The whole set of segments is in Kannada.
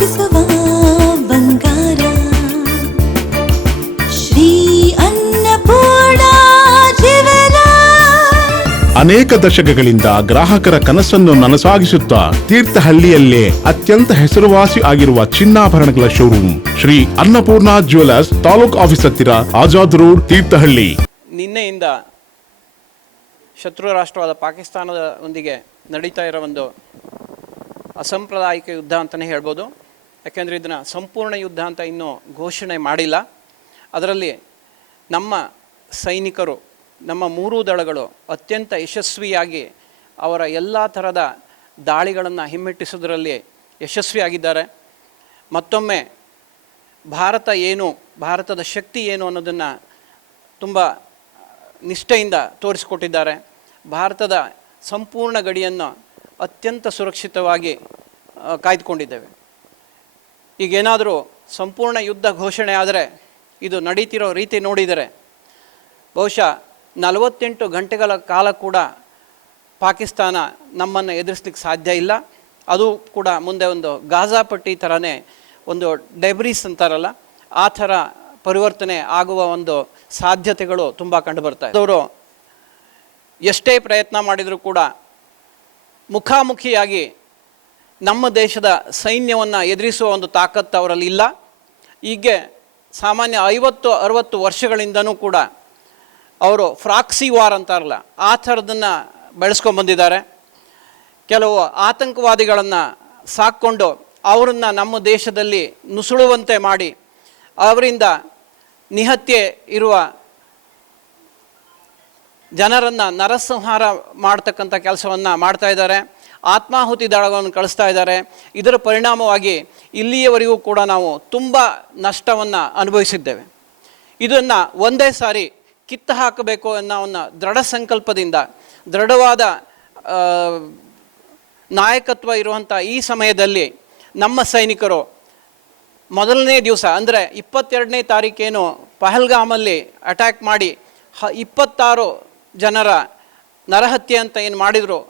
ರೋಮಾಂಚಿಸುವ ಬಂಗಾರ ಶ್ರೀ ಅನ್ನಪೂರ್ಣ ಅನೇಕ ದಶಕಗಳಿಂದ ಗ್ರಾಹಕರ ಕನಸನ್ನು ನನಸಾಗಿಸುತ್ತಾ ತೀರ್ಥಹಳ್ಳಿಯಲ್ಲೇ ಅತ್ಯಂತ ಹೆಸರುವಾಸಿ ಆಗಿರುವ ಚಿನ್ನಾಭರಣಗಳ showroom Shri Annapurna jewellers, taluk office ಹತ್ತಿರ, ಆಜಾದ್ ರೋಡ್, ತೀರ್ಥಹಳ್ಳಿ. ನಿನ್ನೆಯಿಂದ ಶತ್ರು ರಾಷ್ಟ್ರವಾದ ಪಾಕಿಸ್ತಾನದೊಂದಿಗೆ ನಡೀತಾ ಇರೋ ಒಂದು ಅಸಾಂಪ್ರದಾಯಿಕ ಯುದ್ಧ ಅಂತಲೇ ಹೇಳ್ಬೋದು. ಯಾಕೆಂದರೆ ಇದನ್ನು ಸಂಪೂರ್ಣ ಯುದ್ಧ ಅಂತ ಇನ್ನೂ ಘೋಷಣೆ ಮಾಡಿಲ್ಲ. ಅದರಲ್ಲಿ ನಮ್ಮ ಸೈನಿಕರು, ನಮ್ಮ ಮೂರೂ ದಳಗಳು ಅತ್ಯಂತ ಯಶಸ್ವಿಯಾಗಿ ಅವರ ಎಲ್ಲ ಥರದ ದಾಳಿಗಳನ್ನು ಹಿಮ್ಮೆಟ್ಟಿಸೋದರಲ್ಲಿ ಯಶಸ್ವಿಯಾಗಿದ್ದಾರೆ. ಮತ್ತೊಮ್ಮೆ ಭಾರತ ಏನು, ಭಾರತದ ಶಕ್ತಿ ಏನು ಅನ್ನೋದನ್ನು ತುಂಬ ನಿಷ್ಠೆಯಿಂದ ತೋರಿಸಿಕೊಟ್ಟಿದ್ದಾರೆ. ಭಾರತದ ಸಂಪೂರ್ಣ ಗಡಿಯನ್ನು ಅತ್ಯಂತ ಸುರಕ್ಷಿತವಾಗಿ ಕಾಯ್ದುಕೊಂಡಿದ್ದೇವೆ. ಈಗೇನಾದರೂ ಸಂಪೂರ್ಣ ಯುದ್ಧ ಘೋಷಣೆ ಆದರೆ, ಇದು ನಡೀತಿರೋ ರೀತಿ ನೋಡಿದರೆ ಬಹುಶಃ 48 ಗಂಟೆಗಳ ಕಾಲ ಕೂಡ ಪಾಕಿಸ್ತಾನ ನಮ್ಮನ್ನು ಎದುರಿಸ್ಲಿಕ್ಕೆ ಸಾಧ್ಯ ಇಲ್ಲ. ಅದು ಕೂಡ ಮುಂದೆ ಒಂದು ಗಾಜಾ ಪಟ್ಟಿ ಥರನೇ ಒಂದು ಡೆಬ್ರೀಸ್ ಅಂತಾರಲ್ಲ, ಆ ಥರ ಪರಿವರ್ತನೆ ಆಗುವ ಒಂದು ಸಾಧ್ಯತೆಗಳು ತುಂಬ ಕಂಡುಬರ್ತಾ ಇದೆ. ಅವರು ಎಷ್ಟೇ ಪ್ರಯತ್ನ ಮಾಡಿದರೂ ಕೂಡ ಮುಖಾಮುಖಿಯಾಗಿ ನಮ್ಮ ದೇಶದ ಸೈನ್ಯವನ್ನು ಎದುರಿಸುವ ಒಂದು ತಾಕತ್ತು ಅವರಲ್ಲಿ ಇಲ್ಲ. ಹೀಗೆ ಸಾಮಾನ್ಯ 50-60 ವರ್ಷಗಳಿಂದನೂ ಕೂಡ ಅವರು ಫ್ರಾಕ್ಸಿ ವಾರ್ ಅಂತಾರಲ್ಲ, ಆ ಥರದನ್ನು ಬೆಳೆಸ್ಕೊಂಡ್ಬಂದಿದ್ದಾರೆ. ಕೆಲವು ಆತಂಕವಾದಿಗಳನ್ನು ಸಾಕ್ಕೊಂಡು ಅವರನ್ನು ನಮ್ಮ ದೇಶದಲ್ಲಿ ನುಸುಳುವಂತೆ ಮಾಡಿ ಅವರಿಂದ ನಿಹತ್ಯೆ ಇರುವ ಜನರನ್ನು ನರಸಂಹಾರ ಮಾಡ್ತಕ್ಕಂಥ ಕೆಲಸವನ್ನು ಮಾಡ್ತಾ ಇದ್ದಾರೆ. ಆತ್ಮಾಹುತಿ ದಳಗಳನ್ನು ಕಳಿಸ್ತಾ ಇದ್ದಾರೆ. ಇದರ ಪರಿಣಾಮವಾಗಿ ಇಲ್ಲಿಯವರೆಗೂ ಕೂಡ ನಾವು ತುಂಬ ನಷ್ಟವನ್ನು ಅನುಭವಿಸಿದ್ದೇವೆ. ಇದನ್ನು ಒಂದೇ ಸಾರಿ ಕಿತ್ತು ಹಾಕಬೇಕು ಅನ್ನೋ ಒಂದು ದೃಢ ಸಂಕಲ್ಪದಿಂದ, ದೃಢವಾದ ನಾಯಕತ್ವ ಇರುವಂಥ ಈ ಸಮಯದಲ್ಲಿ ನಮ್ಮ ಸೈನಿಕರು ಮೊದಲನೇ ದಿವಸ ಅಂದರೆ 22ನೇ ತಾರೀಕೇನು ಪಹಲ್ಗಾಮಲ್ಲಿ ಅಟ್ಯಾಕ್ ಮಾಡಿ 26 ಜನರ ನರಹತ್ಯೆ ಅಂತ ಏನು ಮಾಡಿದರು,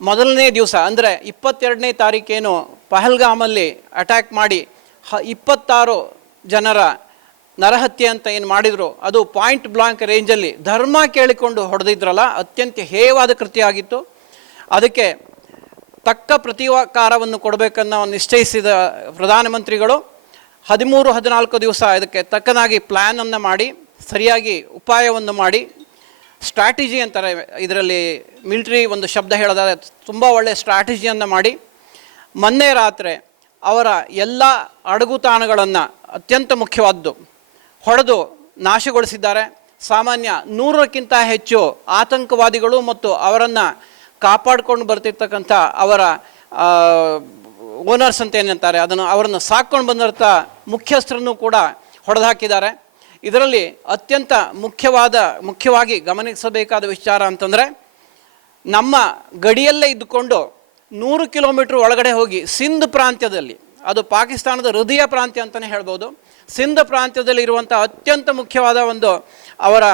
ಮೊದಲನೇ ದಿವಸ ಅಂದರೆ 22ನೇ ತಾರೀಕೇನು ಪಹಲ್ಗಾಮಲ್ಲಿ ಅಟ್ಯಾಕ್ ಮಾಡಿ 26 ಜನರ ನರಹತ್ಯೆ ಅಂತ ಏನು ಮಾಡಿದರು, ಅದು ಪಾಯಿಂಟ್ ಬ್ಲಾಂಕ್ ರೇಂಜಲ್ಲಿ ಧರ್ಮ ಕೇಳಿಕೊಂಡು ಹೊಡೆದಿದ್ರಲ್ಲ, ಅತ್ಯಂತ ಹೇಯವಾದ ಕೃತ್ಯ ಆಗಿತ್ತು. ಅದಕ್ಕೆ ತಕ್ಕ ಪ್ರತೀಕಾರವನ್ನು ಕೊಡಬೇಕನ್ನೋ ನಿಶ್ಚಯಿಸಿದ ಪ್ರಧಾನಮಂತ್ರಿಗಳು 13-14 ದಿವಸ ಇದಕ್ಕೆ ತಕ್ಕನಾಗಿ ಪ್ಲ್ಯಾನನ್ನು ಮಾಡಿ, ಸರಿಯಾಗಿ ಉಪಾಯವನ್ನು ಮಾಡಿ, ಸ್ಟ್ರಾಟಜಿ ಅಂತಾರೆ ಇದರಲ್ಲಿ ಮಿಲಿಟ್ರಿ ಒಂದು ಶಬ್ದ ಹೇಳೋದಾದರೆ ತುಂಬ ಒಳ್ಳೆಯ ಸ್ಟ್ರಾಟಜಿಯನ್ನು ಮಾಡಿ, ಮೊನ್ನೆ ರಾತ್ರಿ ಅವರ ಎಲ್ಲ ಅಡಗುತಾಣಗಳನ್ನು ಅತ್ಯಂತ ಮುಖ್ಯವಾದ್ದು ಹೊಡೆದು ನಾಶಗೊಳಿಸಿದ್ದಾರೆ. ಸಾಮಾನ್ಯ 100ಕ್ಕಿಂತ ಹೆಚ್ಚು ಆತಂಕವಾದಿಗಳು ಮತ್ತು ಅವರನ್ನು ಕಾಪಾಡಿಕೊಂಡು ಬರ್ತಿರ್ತಕ್ಕಂಥ ಅವರ ಓನರ್ಸ್ ಅಂತ ಏನಂತಾರೆ, ಅವರನ್ನು ಸಾಕ್ಕೊಂಡು ಬಂದಿರ್ತ ಮುಖ್ಯಸ್ಥರನ್ನು ಕೂಡ ಹೊಡೆದು ಹಾಕಿದ್ದಾರೆ. ಇದರಲ್ಲಿ ಅತ್ಯಂತ ಮುಖ್ಯವಾಗಿ ಗಮನಿಸಬೇಕಾದ ವಿಚಾರ ಅಂತಂದರೆ, ನಮ್ಮ ಗಡಿಯಲ್ಲೇ ಇದ್ದುಕೊಂಡು 100 ಕಿಲೋಮೀಟ್ರ್ ಒಳಗಡೆ ಹೋಗಿ ಸಿಂಧ್ ಪ್ರಾಂತ್ಯದಲ್ಲಿ, ಅದು ಪಾಕಿಸ್ತಾನದ ಹೃದಯ ಪ್ರಾಂತ್ಯ ಅಂತಲೇ ಹೇಳ್ಬೋದು, ಸಿಂಧ್ ಪ್ರಾಂತ್ಯದಲ್ಲಿ ಇರುವಂಥ ಅತ್ಯಂತ ಮುಖ್ಯವಾದ ಒಂದು ಅವರ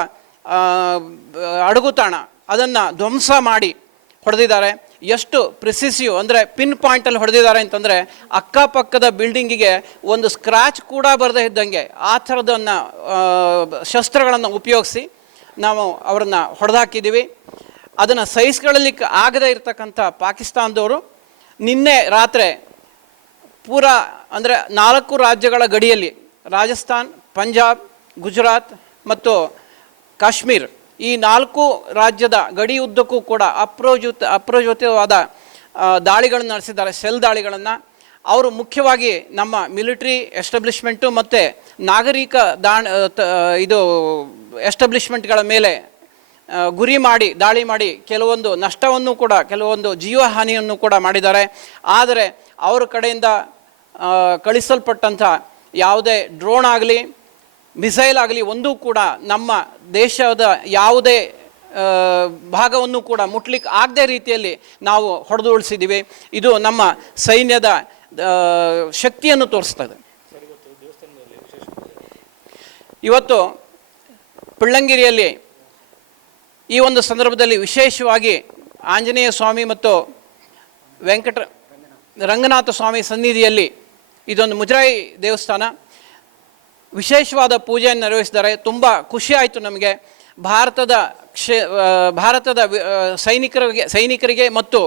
ಅಡಗುತಾಣ, ಅದನ್ನು ಧ್ವಂಸ ಮಾಡಿ ಹೊಡೆದಿದ್ದಾರೆ. ಎಷ್ಟು ಪ್ರಿಸಿಸಿವ್ ಅಂದರೆ ಪಿನ್ ಪಾಯಿಂಟಲ್ಲಿ ಹೊಡೆದಿದ್ದಾರೆ ಅಂತಂದರೆ, ಅಕ್ಕಪಕ್ಕದ ಬಿಲ್ಡಿಂಗಿಗೆ ಒಂದು ಸ್ಕ್ರ್ಯಾಚ್ ಕೂಡ ಬರದೇ ಇದ್ದಂಗೆ ಆ ಥರದನ್ನು ಶಸ್ತ್ರಗಳನ್ನು ಉಪಯೋಗಿಸಿ ನಾವು ಅವರನ್ನು ಹೊಡೆದಾಕಿದ್ದೀವಿ. ಅದನ್ನು ಸಹಿಸ್ಕೊಳ್ಳಲಿಕ್ಕೆ ಆಗದೇ ಇರತಕ್ಕಂಥ ಪಾಕಿಸ್ತಾನದವರು ನಿನ್ನೆ ರಾತ್ರಿ ಪೂರಾ ಅಂದರೆ 4 ರಾಜ್ಯಗಳ ಗಡಿಯಲ್ಲಿ, ರಾಜಸ್ಥಾನ್, ಪಂಜಾಬ್, ಗುಜರಾತ್ ಮತ್ತು ಕಾಶ್ಮೀರ್, ಈ 4 ರಾಜ್ಯದ ಗಡಿ ಉದ್ದಕ್ಕೂ ಕೂಡ ಅಪ್ರಚೋದಿತವಾದ ದಾಳಿಗಳನ್ನು ನಡೆಸಿದ್ದಾರೆ, ಸೆಲ್ ದಾಳಿಗಳನ್ನು. ಅವರು ಮುಖ್ಯವಾಗಿ ನಮ್ಮ ಮಿಲಿಟರಿ ಎಸ್ಟಾಬ್ಲಿಷ್ಮೆಂಟು ಮತ್ತು ನಾಗರಿಕ ಇದು ಎಸ್ಟಾಬ್ಲಿಷ್ಮೆಂಟ್ಗಳ ಮೇಲೆ ಗುರಿ ಮಾಡಿ ದಾಳಿ ಮಾಡಿ ಕೆಲವೊಂದು ನಷ್ಟವನ್ನು ಕೂಡ ಕೆಲವೊಂದು ಜೀವಹಾನಿಯನ್ನು ಕೂಡ ಮಾಡಿದ್ದಾರೆ. ಆದರೆ ಅವರ ಕಡೆಯಿಂದ ಕಳಿಸಲ್ಪಟ್ಟಂಥ ಯಾವುದೇ ಡ್ರೋನ್ ಆಗಲಿ ಮಿಸೈಲ್ ಆಗಲಿ ಒಂದೂ ಕೂಡ ನಮ್ಮ ದೇಶದ ಯಾವುದೇ ಭಾಗವನ್ನು ಕೂಡ ಮುಟ್ಲಿಕ್ಕೆ ಆಗದೇ ರೀತಿಯಲ್ಲಿ ನಾವು ಹೊಡೆದು ಉಳಿಸಿದ್ದೀವಿ. ಇದು ನಮ್ಮ ಸೈನ್ಯದ ಶಕ್ತಿಯನ್ನು ತೋರಿಸ್ತದೆ. ಇವತ್ತು ಪಳ್ಳಂಗಿರಿಯಲ್ಲಿ ಈ ಒಂದು ಸಂದರ್ಭದಲ್ಲಿ ವಿಶೇಷವಾಗಿ ಆಂಜನೇಯ ಸ್ವಾಮಿ ಮತ್ತು ರಂಗನಾಥ ಸ್ವಾಮಿ ಸನ್ನಿಧಿಯಲ್ಲಿ ಇದೊಂದು ಮುಜರಾಯಿ ದೇವಸ್ಥಾನ ವಿಶೇಷವಾದ ಪೂಜೆಯನ್ನು ನೆರವೇರಿಸಿದ್ದಾರೆ. ತುಂಬ ಖುಷಿ ಆಯಿತು ನಮಗೆ. ಭಾರತದ ಸೈನಿಕರಿಗೆ ಮತ್ತು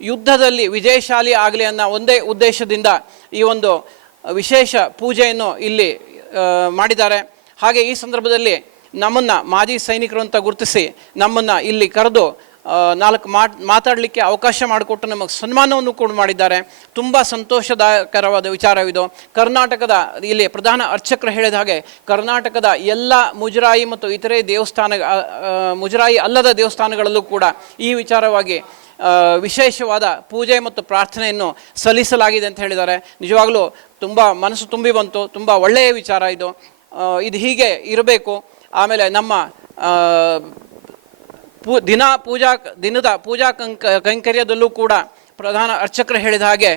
ಯುದ್ಧದಲ್ಲಿ ವಿಜಯಶಾಲಿ ಆಗಲಿ ಅನ್ನೋ ಒಂದೇ ಉದ್ದೇಶದಿಂದ ಈ ಒಂದು ವಿಶೇಷ ಪೂಜೆಯನ್ನು ಇಲ್ಲಿ ಮಾಡಿದ್ದಾರೆ. ಹಾಗೆ ಈ ಸಂದರ್ಭದಲ್ಲಿ ನಮ್ಮನ್ನು ಮಾಜಿ ಸೈನಿಕರು ಅಂತ ಗುರುತಿಸಿ ನಮ್ಮನ್ನು ಇಲ್ಲಿ ಕರೆದು ನಾಲ್ಕು ಮಾತಾಡಲಿಕ್ಕೆ ಅವಕಾಶ ಮಾಡಿಕೊಟ್ಟು ನಮಗೆ ಸನ್ಮಾನವನ್ನು ಕೂಡ ಮಾಡಿದ್ದಾರೆ. ತುಂಬ ಸಂತೋಷದಾಯಕರವಾದ ವಿಚಾರವಿದು. ಕರ್ನಾಟಕದ ಇಲ್ಲಿ ಪ್ರಧಾನ ಅರ್ಚಕರು ಹೇಳಿದ ಹಾಗೆ ಕರ್ನಾಟಕದ ಎಲ್ಲ ಮುಜರಾಯಿ ಮತ್ತು ಇತರೆ ಮುಜರಾಯಿ ಅಲ್ಲದ ದೇವಸ್ಥಾನಗಳಲ್ಲೂ ಕೂಡ ಈ ವಿಚಾರವಾಗಿ ವಿಶೇಷವಾದ ಪೂಜೆ ಮತ್ತು ಪ್ರಾರ್ಥನೆಯನ್ನು ಸಲ್ಲಿಸಲಾಗಿದೆ ಅಂತ ಹೇಳಿದ್ದಾರೆ. ನಿಜವಾಗಲೂ ತುಂಬ ಮನಸ್ಸು ತುಂಬಿ ಬಂತು. ತುಂಬ ಒಳ್ಳೆಯ ವಿಚಾರ ಇದು. ಇದು ಹೀಗೆ ಇರಬೇಕು. ಆಮೇಲೆ ನಮ್ಮ ದಿನದ ಪೂಜಾ ಕೈಂಕರ್ಯದಲ್ಲೂ ಕೂಡ ಪ್ರಧಾನ ಅರ್ಚಕರು ಹೇಳಿದ ಹಾಗೆ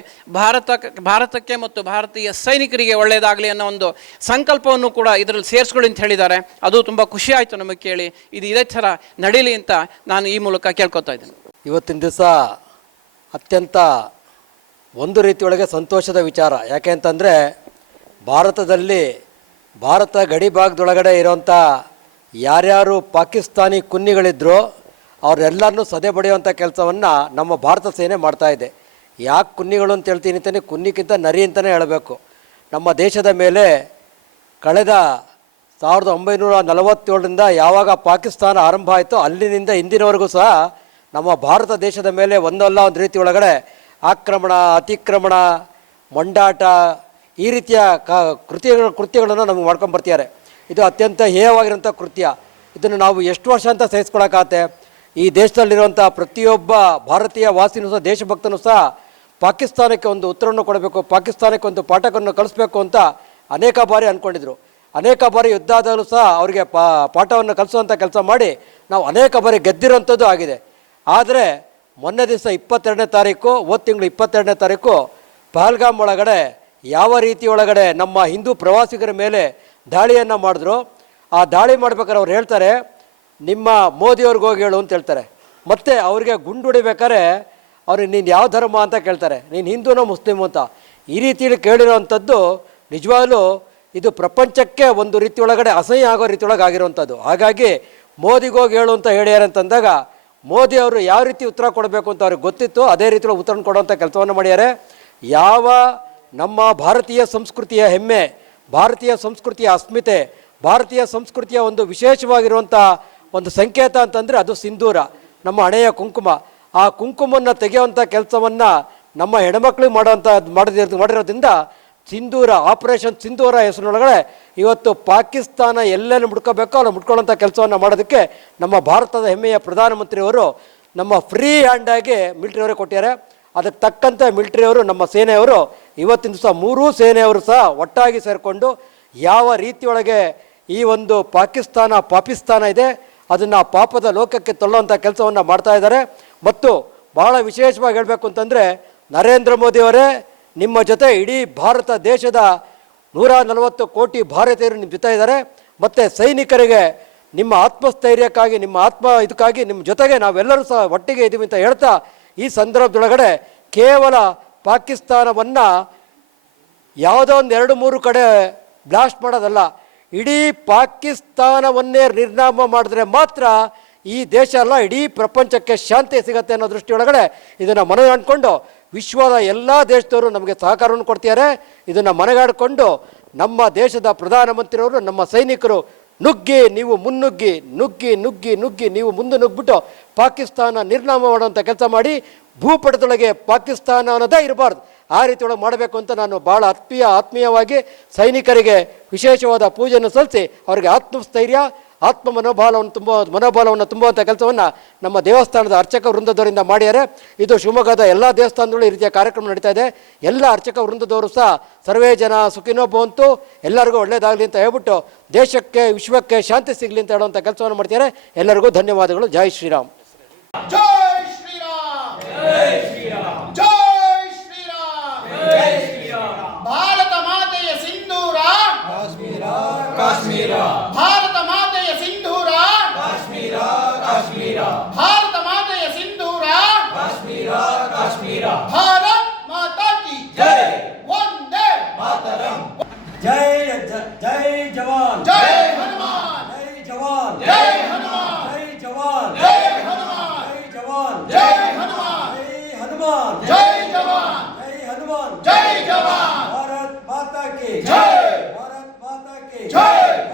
ಭಾರತಕ್ಕೆ ಮತ್ತು ಭಾರತೀಯ ಸೈನಿಕರಿಗೆ ಒಳ್ಳೆಯದಾಗಲಿ ಅನ್ನೋ ಒಂದು ಸಂಕಲ್ಪವನ್ನು ಕೂಡ ಇದರಲ್ಲಿ ಸೇರಿಸ್ಕೊಳ್ಳಿ ಅಂತ ಹೇಳಿದ್ದಾರೆ. ಅದು ತುಂಬ ಖುಷಿ ಆಯಿತು ನಮಗೆ ಕೇಳಿ. ಇದು ಇದೇ ಥರ ನಡೀಲಿ ಅಂತ ನಾನು ಈ ಮೂಲಕ ಕೇಳ್ಕೊತಾ ಇದ್ದೇನೆ. ಇವತ್ತಿನ ದಿವಸ ಅತ್ಯಂತ ಒಂದು ರೀತಿಯೊಳಗೆ ಸಂತೋಷದ ವಿಚಾರ. ಯಾಕೆ ಅಂತಂದರೆ ಭಾರತ ಗಡಿ ಭಾಗದೊಳಗಡೆ ಇರೋಂಥ ಯಾರ್ಯಾರು ಪಾಕಿಸ್ತಾನಿ ಕುನ್ನಿಗಳಿದ್ರೋ ಅವರೆಲ್ಲರನ್ನೂ ಸದೆ ಬಡಿಯುವಂಥ ಕೆಲಸವನ್ನು ನಮ್ಮ ಭಾರತ ಸೇನೆ ಮಾಡ್ತಾಯಿದೆ. ಯಾಕೆ ಕುನ್ನಿಗಳು ಅಂತ ಹೇಳ್ತೀನಿ ಅಂತಾನೆ, ಕುನ್ನಿಗಿಂತ ನರಿ ಅಂತಲೇ ಹೇಳಬೇಕು. ನಮ್ಮ ದೇಶದ ಮೇಲೆ ಕಳೆದ 1947ರಿಂದ ಯಾವಾಗ ಪಾಕಿಸ್ತಾನ ಆರಂಭ ಆಯಿತೋ ಅಲ್ಲಿನಿಂದ ಇಂದಿನವರೆಗೂ ಸಹ ನಮ್ಮ ಭಾರತ ದೇಶದ ಮೇಲೆ ಒಂದಲ್ಲ ಒಂದು ರೀತಿ ಒಳಗಡೆ ಆಕ್ರಮಣ, ಅತಿಕ್ರಮಣ, ಮೊಂಡಾಟ ಈ ರೀತಿಯ ಕೃತ್ಯಗಳನ್ನು ನಮಗೆ ಮಾಡ್ಕೊಂಡು ಬರ್ತಿದ್ದಾರೆ. ಇದು ಅತ್ಯಂತ ಹೇಯವಾಗಿರೋಂಥ ಕೃತ್ಯ. ಇದನ್ನು ನಾವು ಎಷ್ಟು ವರ್ಷ ಅಂತ ಸಹಿಸ್ಕೊಳಕ್ಕಾಗತ್ತೆ? ಈ ದೇಶದಲ್ಲಿರುವಂಥ ಪ್ರತಿಯೊಬ್ಬ ಭಾರತೀಯ ವಾಸಿನೂ ಸಹ ದೇಶಭಕ್ತನೂ ಸಹ ಪಾಕಿಸ್ತಾನಕ್ಕೆ ಒಂದು ಉತ್ತರವನ್ನು ಕೊಡಬೇಕು, ಪಾಕಿಸ್ತಾನಕ್ಕೆ ಒಂದು ಪಾಠವನ್ನು ಕಲಿಸ್ಬೇಕು ಅಂತ ಅನೇಕ ಬಾರಿ ಅಂದ್ಕೊಂಡಿದ್ರು. ಅನೇಕ ಬಾರಿ ಯುದ್ಧ ಆದಾಗಲೂ ಸಹ ಅವರಿಗೆ ಪಾಠವನ್ನು ಕಲಿಸುವಂಥ ಕೆಲಸ ಮಾಡಿ ನಾವು ಅನೇಕ ಬಾರಿ ಗೆದ್ದಿರೋಂಥದ್ದು ಆಗಿದೆ. ಆದರೆ ಮೊನ್ನೆ ದಿವಸ 22ನೇ ತಾರೀಕು, ತಿಂಗಳು 22ನೇ ತಾರೀಕು ಪಹಲ್ಗಾಮ್ ಒಳಗಡೆ ಯಾವ ರೀತಿ ಒಳಗಡೆ ನಮ್ಮ ಹಿಂದೂ ಪ್ರವಾಸಿಗರ ಮೇಲೆ ದಾಳಿಯನ್ನು ಮಾಡಿದ್ರು. ಆ ದಾಳಿ ಮಾಡ್ಬೇಕಾದ್ರೆ ಅವ್ರು ಹೇಳ್ತಾರೆ, ನಿಮ್ಮ ಮೋದಿಯವ್ರಿಗೆ ಹೋಗಿ ಹೇಳು ಅಂತ ಹೇಳ್ತಾರೆ. ಮತ್ತು ಅವ್ರಿಗೆ ಗುಂಡು ಹೊಡಿಬೇಕಾದ್ರೆ ಅವ್ರಿಗೆ ನೀನು ಯಾವ ಧರ್ಮ ಅಂತ ಕೇಳ್ತಾರೆ, ನೀನು ಹಿಂದೂನೋ ಮುಸ್ಲಿಮು ಅಂತ. ಈ ರೀತಿಯಲ್ಲಿ ಕೇಳಿರೋವಂಥದ್ದು ನಿಜವಾಗ್ಲೂ ಇದು ಪ್ರಪಂಚಕ್ಕೆ ಒಂದು ರೀತಿ ಒಳಗಡೆ ಅಸಹ್ಯ ಆಗೋ ರೀತಿ ಒಳಗೆ ಆಗಿರೋವಂಥದ್ದು. ಹಾಗಾಗಿ ಮೋದಿಗೋಗಿ ಹೇಳು ಅಂತ ಹೇಳ್ಯಾರ ಅಂತಂದಾಗ ಮೋದಿ ಅವರು ಯಾವ ರೀತಿ ಉತ್ತರ ಕೊಡಬೇಕು ಅಂತ ಅವ್ರಿಗೆ ಗೊತ್ತಿತ್ತು. ಅದೇ ರೀತಿಯಲ್ಲಿ ಉತ್ತರ ಕೊಡುವಂಥ ಕೆಲಸವನ್ನು ಮಾಡ್ಯಾರೆ. ಯಾವ ನಮ್ಮ ಭಾರತೀಯ ಸಂಸ್ಕೃತಿಯ ಹೆಮ್ಮೆ, ಭಾರತೀಯ ಸಂಸ್ಕೃತಿಯ ಅಸ್ಮಿತೆ, ಭಾರತೀಯ ಸಂಸ್ಕೃತಿಯ ಒಂದು ವಿಶೇಷವಾಗಿರುವಂಥ ಒಂದು ಸಂಕೇತ ಅಂತಂದರೆ ಅದು ಸಿಂಧೂರ, ನಮ್ಮ ಹಣೆಯ ಕುಂಕುಮ. ಆ ಕುಂಕುಮವನ್ನು ತೆಗೆಯುವಂಥ ಕೆಲಸವನ್ನು ನಮ್ಮ ಹೆಣ್ಮಕ್ಳಿಗೆ ಮಾಡಿರೋದ್ರಿಂದ ಸಿಂಧೂರ, ಆಪರೇಷನ್ ಸಿಂಧೂರ ಹೆಸರಿನೊಳಗಡೆ ಇವತ್ತು ಪಾಕಿಸ್ತಾನ ಎಲ್ಲೆಲ್ಲಿ ಮುಡ್ಕೋಬೇಕೋ ಅಲ್ಲಿ ಮುಟ್ಕೊಳ್ಳೋಂಥ ಕೆಲಸವನ್ನು ಮಾಡೋದಕ್ಕೆ ನಮ್ಮ ಭಾರತದ ಹೆಮ್ಮೆಯ ಪ್ರಧಾನಮಂತ್ರಿಯವರು ನಮ್ಮ ಫ್ರೀ ಹ್ಯಾಂಡಾಗಿ ಮಿಲಿಟ್ರಿಯವರೇ ಕೊಟ್ಟಿದ್ದಾರೆ. ಅದಕ್ಕೆ ತಕ್ಕಂತೆ ಮಿಲಿಟ್ರಿಯವರು, ನಮ್ಮ ಸೇನೆಯವರು ಇವತ್ತಿನ ದಿವಸ ಮೂರೂ ಸೇನೆಯವರು ಸಹ ಒಟ್ಟಾಗಿ ಸೇರಿಕೊಂಡು ಯಾವ ರೀತಿಯೊಳಗೆ ಈ ಒಂದು ಪಾಕಿಸ್ತಾನ ಇದೆ ಅದನ್ನು ಪಾಪದ ಲೋಕಕ್ಕೆ ತಳ್ಳುವಂಥ ಕೆಲಸವನ್ನು ಮಾಡ್ತಾ ಇದ್ದಾರೆ. ಮತ್ತು ಭಾಳ ವಿಶೇಷವಾಗಿ ಹೇಳಬೇಕು ಅಂತಂದರೆ ನರೇಂದ್ರ ಮೋದಿಯವರೇ ನಿಮ್ಮ ಜೊತೆ ಇಡೀ ಭಾರತ ದೇಶದ 140 ಕೋಟಿ ಭಾರತೀಯರು ನಿಮ್ಮ ಜೊತೆ ಇದ್ದಾರೆ. ಮತ್ತು ಸೈನಿಕರಿಗೆ ನಿಮ್ಮ ಆತ್ಮಸ್ಥೈರ್ಯಕ್ಕಾಗಿ, ನಿಮ್ಮ ಇದಕ್ಕಾಗಿ ನಿಮ್ಮ ಜೊತೆಗೆ ನಾವೆಲ್ಲರೂ ಸಹ ಒಟ್ಟಿಗೆ ಇದ್ದೀವಿ ಅಂತ ಹೇಳ್ತಾ ಈ ಸಂದರ್ಭದೊಳಗಡೆ ಕೇವಲ ಪಾಕಿಸ್ತಾನವನ್ನು ಯಾವುದೋ ಒಂದು 2-3 ಕಡೆ ಬ್ಲಾಸ್ಟ್ ಮಾಡೋದಲ್ಲ, ಇಡೀ ಪಾಕಿಸ್ತಾನವನ್ನೇ ನಿರ್ನಾಮ ಮಾಡಿದ್ರೆ ಮಾತ್ರ ಈ ದೇಶ ಅಲ್ಲ ಇಡೀ ಪ್ರಪಂಚಕ್ಕೆ ಶಾಂತಿ ಸಿಗತ್ತೆ ಅನ್ನೋ ದೃಷ್ಟಿಯೊಳಗಡೆ ಇದನ್ನು ಮನಗಾಡ್ಕೊಂಡು ವಿಶ್ವದ ಎಲ್ಲ ದೇಶದವರು ನಮಗೆ ಸಹಕಾರವನ್ನು ಕೊಡ್ತಿದ್ದಾರೆ. ಇದನ್ನು ಮನಗಾಡಿಕೊಂಡು ನಮ್ಮ ದೇಶದ ಪ್ರಧಾನಮಂತ್ರಿಯವರು, ನಮ್ಮ ಸೈನಿಕರು ನುಗ್ಗಿ ನೀವು ಮುನ್ನುಗ್ಗಿ ನುಗ್ಗಿ ನೀವು ಮುಂದೆ ನುಗ್ಗಿಬಿಟ್ಟು ಪಾಕಿಸ್ತಾನ ನಿರ್ನಾಮ ಮಾಡುವಂಥ ಕೆಲಸ ಮಾಡಿ ಭೂಪಟದೊಳಗೆ ಪಾಕಿಸ್ತಾನ ಅನ್ನೋದೇ ಇರಬಾರ್ದು. ಆ ರೀತಿ ಒಳಗೆ ಮಾಡಬೇಕು ಅಂತ ನಾನು ಭಾಳ ಆತ್ಮೀಯವಾಗಿ ಸೈನಿಕರಿಗೆ ವಿಶೇಷವಾದ ಪೂಜೆಯನ್ನು ಸಲ್ಲಿಸಿ ಅವರಿಗೆ ಆತ್ಮಸ್ಥೈರ್ಯ ಆತ್ಮ ಮನೋಬಲವನ್ನು ತುಂಬುವಂಥ ಕೆಲಸವನ್ನು ನಮ್ಮ ದೇವಸ್ಥಾನದ ಅರ್ಚಕ ವೃಂದದವರಿಂದ ಮಾಡಿದ್ದಾರೆ. ಇದು ಶಿವಮೊಗ್ಗದ ಎಲ್ಲ ದೇವಸ್ಥಾನದಲ್ಲೂ ಈ ರೀತಿಯ ಕಾರ್ಯಕ್ರಮ ನಡೀತಾ ಇದೆ. ಎಲ್ಲ ಅರ್ಚಕ ವೃಂದದವರು ಸಹ ಸರ್ವೇ ಜನ ಸುಖಿನೋ ಭವಂತು, ಎಲ್ಲರಿಗೂ ಒಳ್ಳೆಯದಾಗಲಿ ಅಂತ ಹೇಳ್ಬಿಟ್ಟು ದೇಶಕ್ಕೆ ವಿಶ್ವಕ್ಕೆ ಶಾಂತಿ ಸಿಗಲಿ ಅಂತ ಹೇಳುವಂಥ ಕೆಲಸವನ್ನು ಮಾಡ್ತಾರೆ. ಎಲ್ಲರಿಗೂ ಧನ್ಯವಾದಗಳು. ಜೈ ಶ್ರೀರಾಮ್. ಜೈ ಶ್ರೀರಾಮ್. ಜೈ ಶ್ರೀರಾಮ್. ಜೈ ಶ್ರೀರಾಮ್. ಜೈ ಶ್ರೀರಾಮ್. ಭಾರತ ಮಾತೆಯ ಸಿಂಧೂರ ಕಾಶ್ಮೀರ ಕಾಶ್ಮೀರ. ಭಾರತ ಮಾತೆಯ ಸಿಂಧೂರ ಕಾಶ್ಮೀರ ಕಾಶ್ಮೀರ. ಭಾರತ ಮಾತೆಯ ಸಿಂಧೂರ ಕಾಶ್ಮೀರ ಕಾಶ್ಮೀರ. ಭಾರತ್ ಮಾತಾ ಕಿ ಜೈ. ವಂದೇ ಮಾತರಂ. ಜೈ ಜೈ ಜವಾನ್. ಜೈ